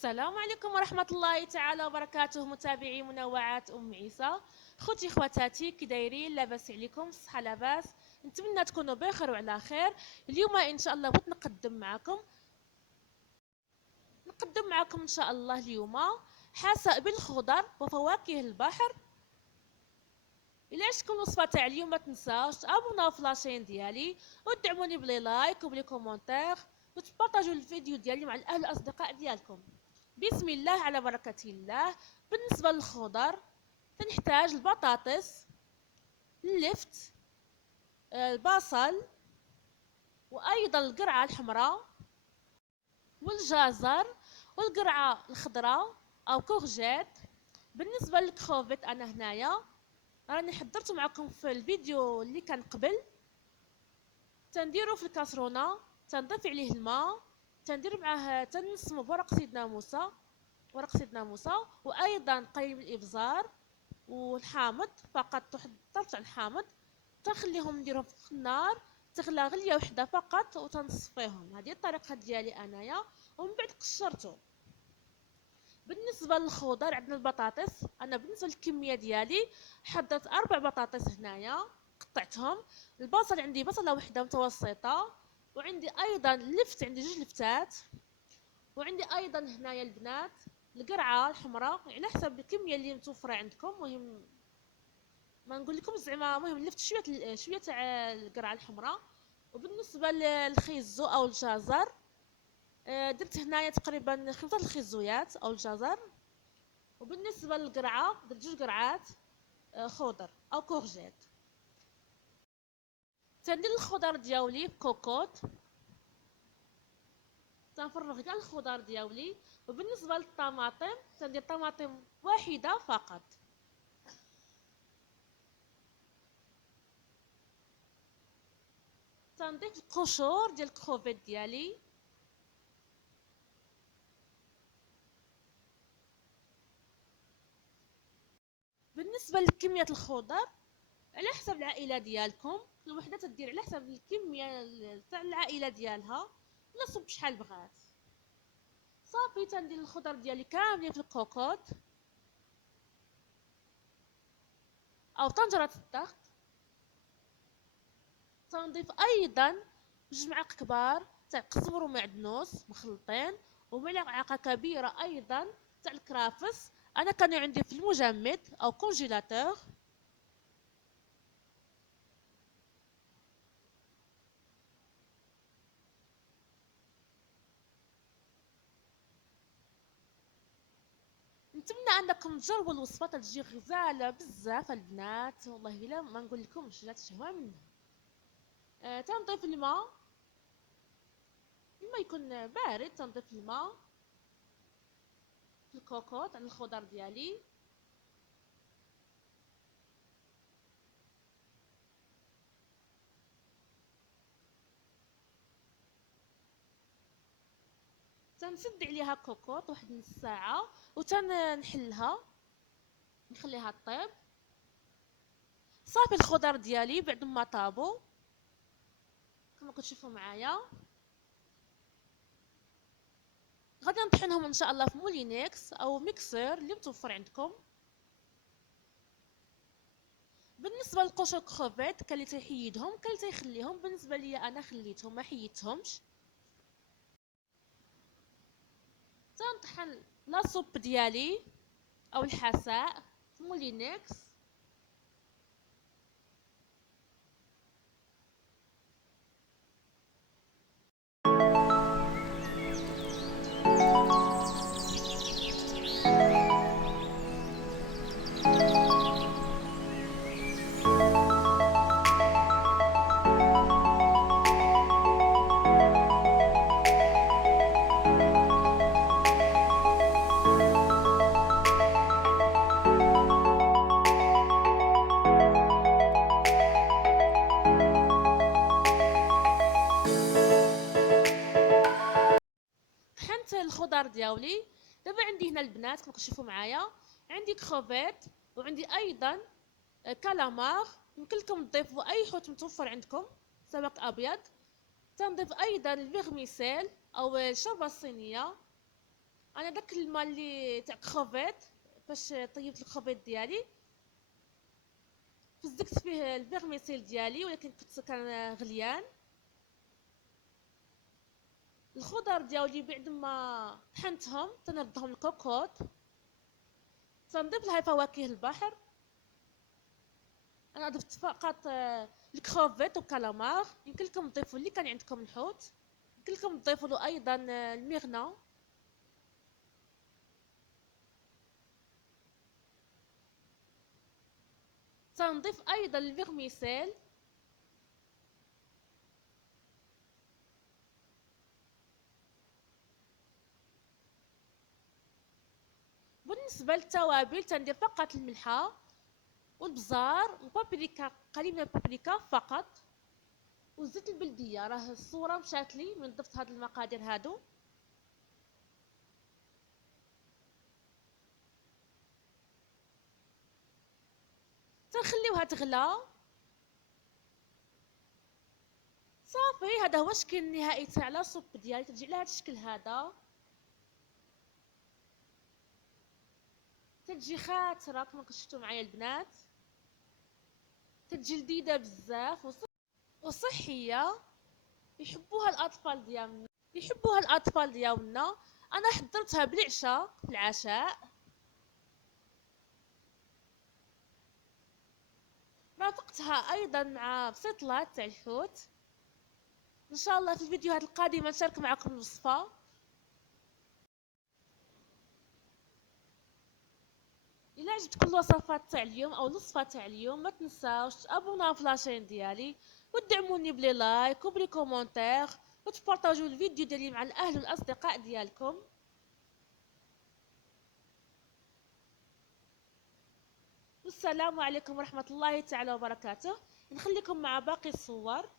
السلام عليكم ورحمة الله تعالى وبركاته، متابعي منوعات أم عيسى. خوتي خواتاتي كي دايرين؟ لاباس عليكم؟ الصحة لاباس؟ نتمنى تكونوا بخير وعلى خير. اليوم إن شاء الله بغيت نقدم معكم إن شاء الله اليوم حساء بالخضر وفواكه البحر. إلا عجبكم الوصفة تاع اليوم ما تنساوش تابوناو في لاشين ديالي ودعموني بلي لايك وبلي كومونتير وتبارطاجوا الفيديو ديالي مع الاهل والاصدقاء ديالكم. بسم الله على بركة الله. بالنسبة للخضر تنحتاج البطاطس، اللفت، البصل، وايضا القرعة الحمراء والجزر والقرعة الخضراء او كورجيت. بالنسبة للكروفيت انا هنايا راني حضرت معكم في الفيديو اللي كان قبل. تنديرو في الكاسرونه، تنضيف عليه الماء، تندير معاه تنسمو ورق سيدنا موسى وايضا قليل من الابزار والحامض، فقط تحضر تاع الحامض. تنخليهم نديرهم في النار تغلى غليه وحده فقط وتنصفيهم. هذه الطريقه ديالي انايا. ومن بعد قشرته. بالنسبه للخضر عندنا البطاطس. انا بالنسبه للكميه ديالي حضرت 4 بطاطس هنايا قطعتهم. البصل عندي بصله وحده متوسطه، وعندي ايضا لفت، عندي 2 لفتات، وعندي ايضا هنايا البنات القرعه الحمراء على حسب الكميه اللي متوفره عندكم. مهم ما نقول لكم زعما، مهم لفت شويه تاع القرعه الحمراء. وبالنسبه للخيزو او الجزر درت هنايا تقريبا 5 الخيزويات او الجزر. وبالنسبه للقرعه درت 2 قرعات خضر او كورجيت. تندير الخضر ديالي في كوكوط، تنفرغ كاع الخضر ديالي. وبالنسبه للطماطم تندير طماطم واحده فقط. تنضيف القشور ديال الكروفيت ديالي. بالنسبه لكميه الخضر على حسب العائله ديالكم، كل وحده تدير على حسب الكميه تاع العائله ديالها، ولا صب شحال بغات. صافي تندير الخضر ديالي كاملين في الكوكوط او طنجره الضغط. تنضيف ايضا 2 معالق كبار تاع قزبر ومعدنوس مخلطين، وملعقه كبيره ايضا تاع الكرافس. انا كان عندي في المجمد او كونجيلاتور. نتمنى انكم تجربوا الوصفه، تجي غزاله بزاف البنات، والله الا ما نقول لكمش لا تشهوا منها. تنضيف الماء يكون بارد. تنضيف الماء في الكوكوط على الخضر ديالي. تنسد عليها كوكوط واحد نص ساعه وتنحلها نخليها طيب. صافي الخضر ديالي بعد ما طابوا كما كتشوفوا معايا غادي نطحنهم ان شاء الله في مولينيكس او ميكسر اللي متوفر عندكم. بالنسبه للقشور كروفيت كان اللي تيحيدهم كان اللي تيخليهم. بالنسبه لي انا خليتهم ما حيدتهمش. تنطحن لاصوب ديالي او الحساء في مولينيكس. طحنت الخضر ديالي. دابا عندي هنا البنات كما كتشوفوا معايا، عندي كروفيت وعندي ايضا كالامار. يمكن لكم تضيفوا اي حوت متوفر عندكم، سمك ابيض. تنضيف ايضا الفيغميسيل او الشوربه الصينيه. انا داك الماء اللي تاع كروفيت، فاش طيبت الكروفيت ديالي فزقت فيه الفيرميسيل ديالي، ولكن كان غليان. الخضر ديالي بعد ما طحنتهم تنردهم الكوكوط، تنضيف لها فواكه البحر. انا ضفت فقط الكروفيت والكالامار. يمكن لكم تضيفوا اللي كان عندكم الحوت، يمكن لكم تضيفوا له ايضا الميغنا. تنضيف ايضا الفيرميسيل. بالنسبه للتوابل تندير فقط الملحه والبزار وبابريكا، قليل من البابريكا فقط، وزيت البلديه. راه الصوره مشات لي من ضفت هاد المقادير هادو. تنخليوها تغلى. صافي، هذا هو الشكل النهائي تاع لا صوب ديالي. تجي لها هاد الشكل هذا، تتجي خاتره كما شفتوا معايا البنات. تتجي لذيذه بزاف وصحيه. يحبوها الاطفال ديالنا. انا حضرتها بالعشاء في العشاء. رافقتها ايضا مع بسيطلات تاع الحوت. ان شاء الله في الفيديوهات القادمه نشارك معكم الوصفه. الى عجبتكم الوصفات تاع اليوم او الوصفه تاع اليوم، ما تنساوش تابوناو في لاشين ديالي، ودعموني بلي لايك وبلي كومونتير، وتبارطاجيو الفيديو ديالي مع الاهل والاصدقاء ديالكم. والسلام عليكم ورحمه الله تعالى وبركاته. نخليكم مع باقي الصور.